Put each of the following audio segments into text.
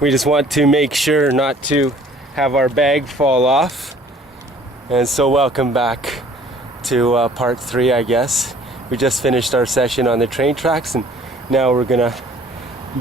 We just want to make sure not to have our bag fall off. And so welcome back to part 3, I guess. We just finished our session on the train tracks, and now we're gonna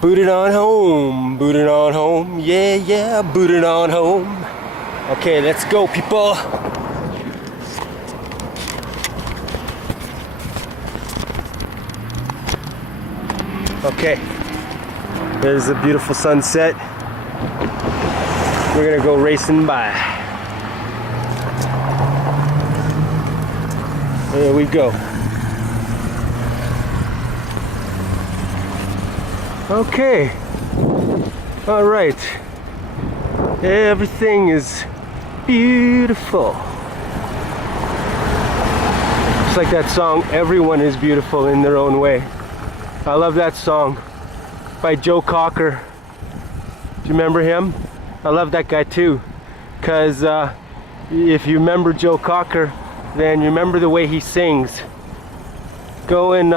boot it on home. Boot it on home. Yeah, yeah, boot it on home. Okay, let's go, people. Okay, there's a beautiful sunset. We're gonna go racing by. There we go. Okay. All right. Everything is beautiful. Just like that song, Everyone is Beautiful in Their Own Way. I love that song by Joe Cocker. Do you remember him? I love that guy too, because if you remember Joe Cocker, then you remember the way he sings. Go and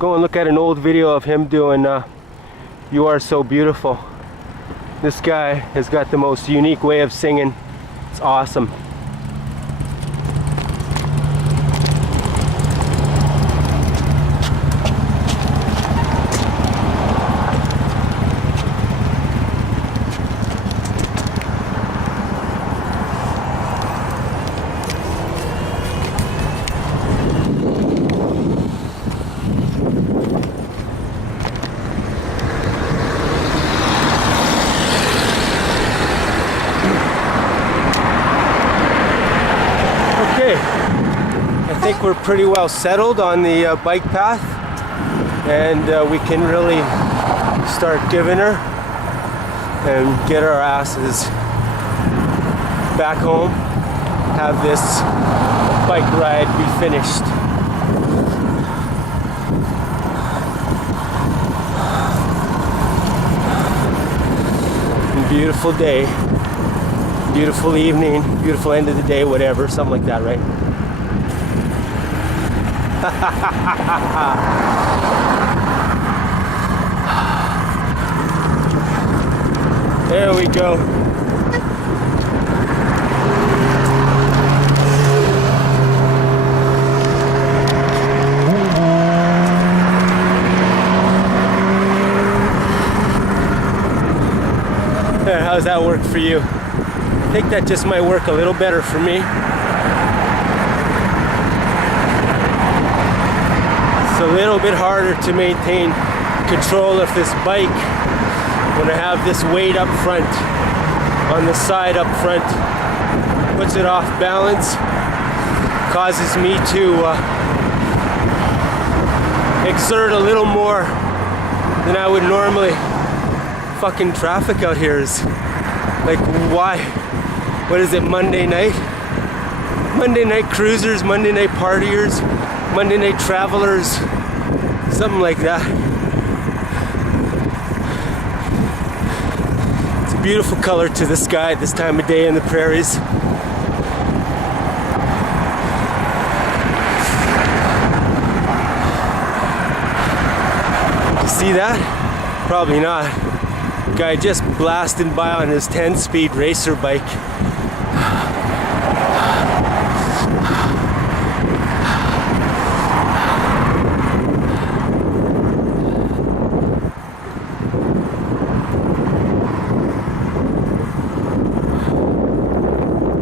look at an old video of him doing You Are So Beautiful. This guy has got the most unique way of singing. It's awesome. I think we're pretty well settled on the bike path, and we can really start giving her and get our asses back home, have this bike ride be finished. Beautiful day, beautiful evening, beautiful end of the day, whatever, something like that, right? There we go. How's that work for you? I think that just might work a little better for me. It's a little bit harder to maintain control of this bike when I have this weight up front, on the side up front. Puts it off balance, causes me to exert a little more than I would normally. Fucking traffic out here is like, why? What is it, Monday night? Monday night cruisers, Monday night partiers, Monday night travelers, something like that. It's a beautiful color to the sky at this time of day in the prairies. You see that? Probably not. Guy just blasting by on his 10-speed racer bike.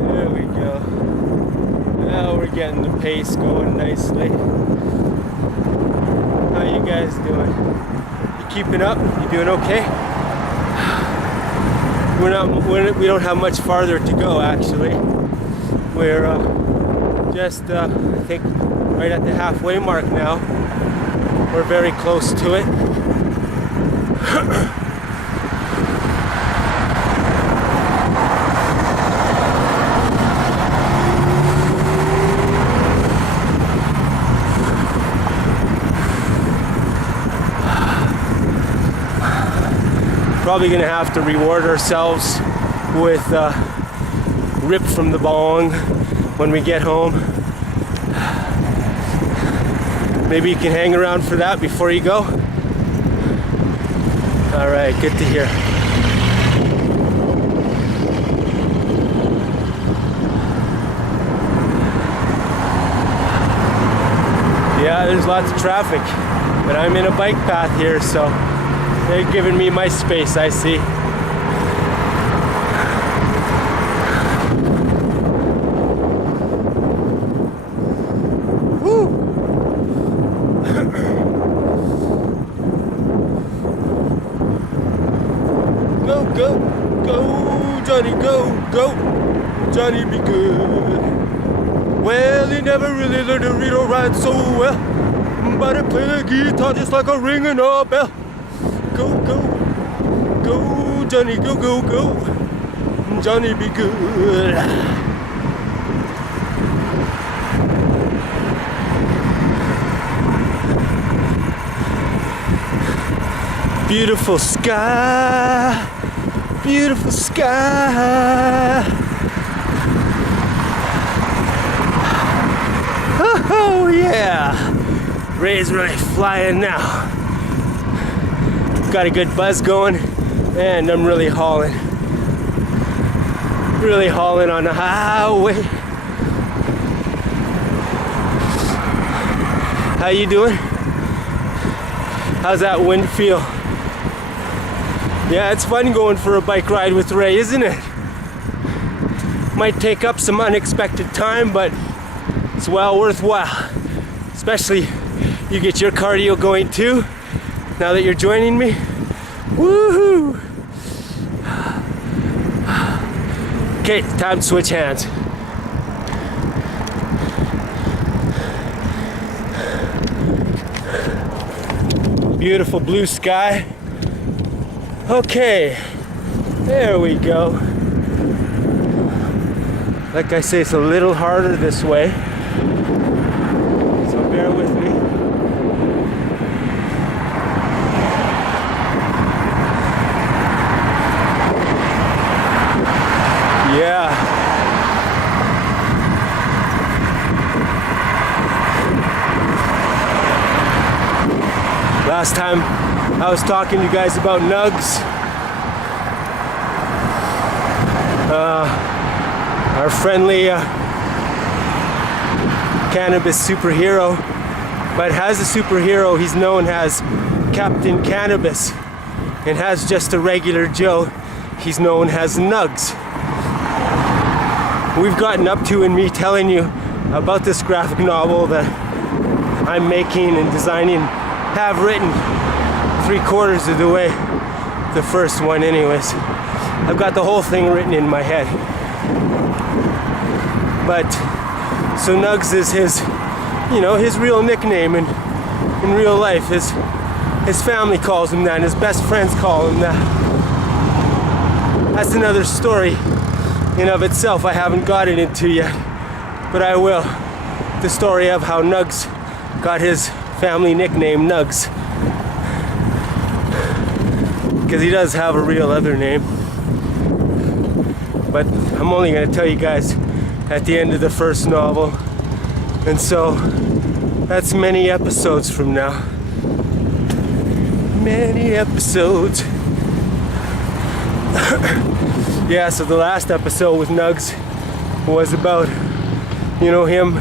There we go. Now we're getting the pace going nicely. How you guys doing? You keeping up? You doing okay? We don't have much farther to go, actually. We're just, I think, right at the halfway mark now. We're very close to it. Probably gonna have to reward ourselves with Rip from the Bong when we get home. Maybe you can hang around for that before you go. All right, good to hear. lots of traffic, but I'm in a bike path here, so they're giving me my space, I see. Go, go, go, Johnny, go, Johnny be good. Well, he never really learned to read or write so well, but he played the guitar just like a ringing a bell. Go, go, go, Johnny, go, go, go, Johnny be good. Beautiful sky, beautiful sky. Oh yeah, Ray's really flying now. Got a good buzz going, and I'm really hauling on the highway. How you doing? How's that wind feel? Yeah, it's fun going for a bike ride with Ray, isn't it? Might take up some unexpected time, but it's well worthwhile. Especially you get your cardio going too, now that you're joining me. Woohoo! Okay, time to switch hands. Beautiful blue sky. Okay, there we go. Like I say, it's a little harder this way, so bear with me. Yeah. Last time I was talking to you guys about nugs. Our friendly cannabis superhero, but as a superhero, he's known as Captain Cannabis, and as just a regular Joe, he's known as Nugs. We've gotten up to in me telling you about this graphic novel that I'm making and designing, have written 3/4 of the way, the first one anyways. I've got the whole thing written in my head. But, so Nugs is his, you know, his real nickname, and in real life, his family calls him that, and his best friends call him that. That's another story in of itself I haven't gotten into yet, but I will. The story of how Nugs got his family nickname, Nugs. Because he does have a real other name. But I'm only going to tell you guys at the end of the first novel. And so that's many episodes from now. Many episodes. Yeah, so the last episode with Nugs was about, you know, him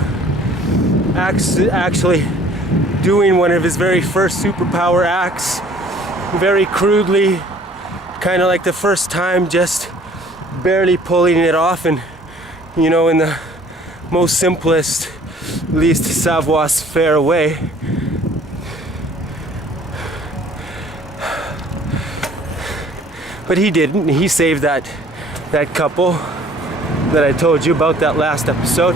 actually doing one of his very first superpower acts, very crudely, kind of like the first time, just barely pulling it off, and you know, in the most simplest, least savoir-faire way. But he didn't. He saved that couple that I told you about that last episode.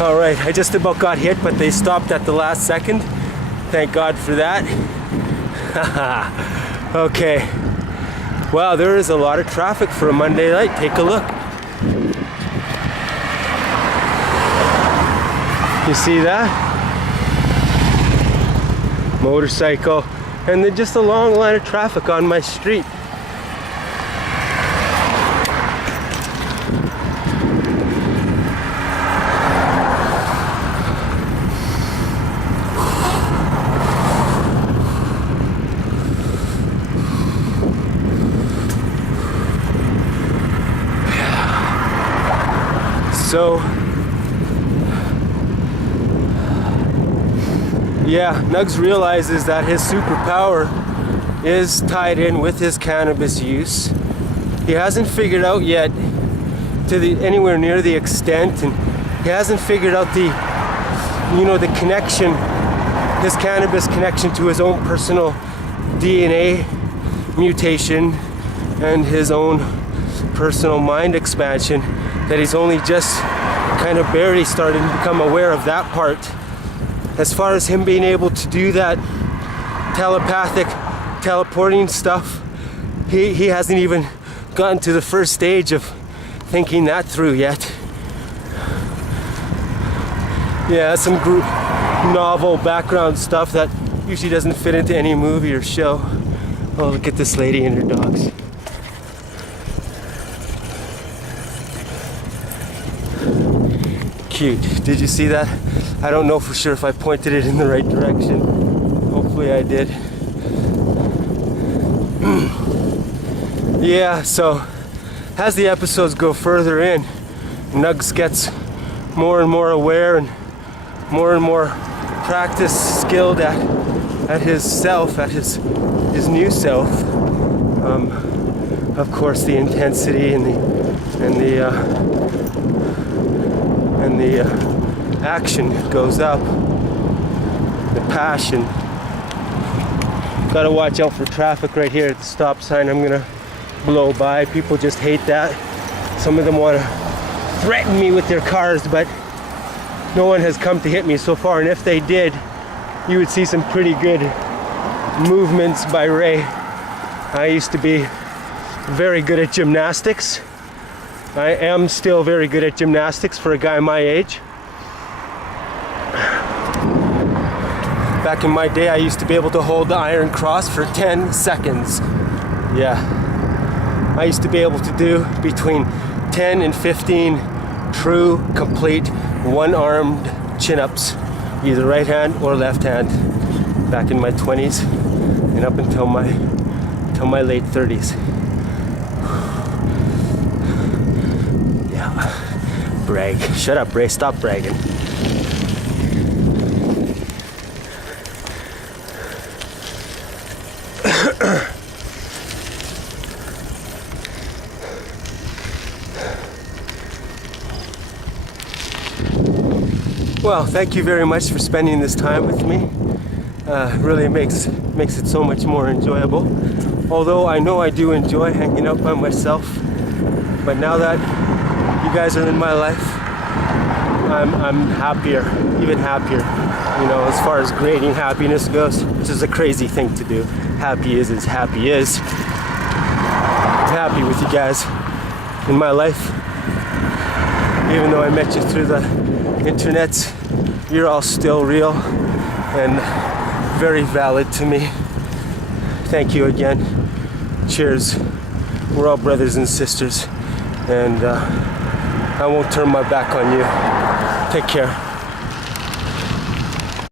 All right, I just about got hit, but they stopped at the last second. Thank God for that. Okay. Wow, there is a lot of traffic for a Monday night. Take a look. You see that? Motorcycle, and then just a long line of traffic on my street. So yeah, Nugs realizes that his superpower is tied in with his cannabis use. He hasn't figured out yet to anywhere near the extent, and he hasn't figured out the connection, his cannabis connection to his own personal DNA mutation and his own personal mind expansion, that he's only just kind of barely started to become aware of that part. As far as him being able to do that telepathic, teleporting stuff, he hasn't even gotten to the first stage of thinking that through yet. Yeah, some novel background stuff that usually doesn't fit into any movie or show. Oh, look at this lady and her dogs. Cute. Did you see that? I don't know for sure if I pointed it in the right direction. Hopefully I did. Yeah, so as the episodes go further in, Nugs gets more and more aware and more practice skilled at his self, at his new self. Of course, the intensity and the action goes up, the passion. Gotta watch out for traffic right here at the stop sign. I'm gonna blow by. People just hate that. Some of them want to threaten me with their cars, but no one has come to hit me so far, and if they did, you would see some pretty good movements by Ray. I used to be very good at gymnastics. I am still very good at gymnastics for a guy my age. Back in my day, I used to be able to hold the iron cross for 10 seconds. Yeah. I used to be able to do between 10 and 15 true, complete, one-armed chin-ups, either right hand or left hand, back in my 20s and up until my late 30s. Yeah. Brag. Shut up, Ray. Stop bragging. Well, thank you very much for spending this time with me. Really makes it so much more enjoyable. Although I know I do enjoy hanging out by myself, but now that you guys are in my life, I'm happier, even happier. You know, as far as grading happiness goes, which is a crazy thing to do. Happy is as happy is. I'm happy with you guys in my life. Even though I met you through the internet, you're all still real and very valid to me. Thank you again. Cheers. We're all brothers and sisters, and I won't turn my back on you. Take care.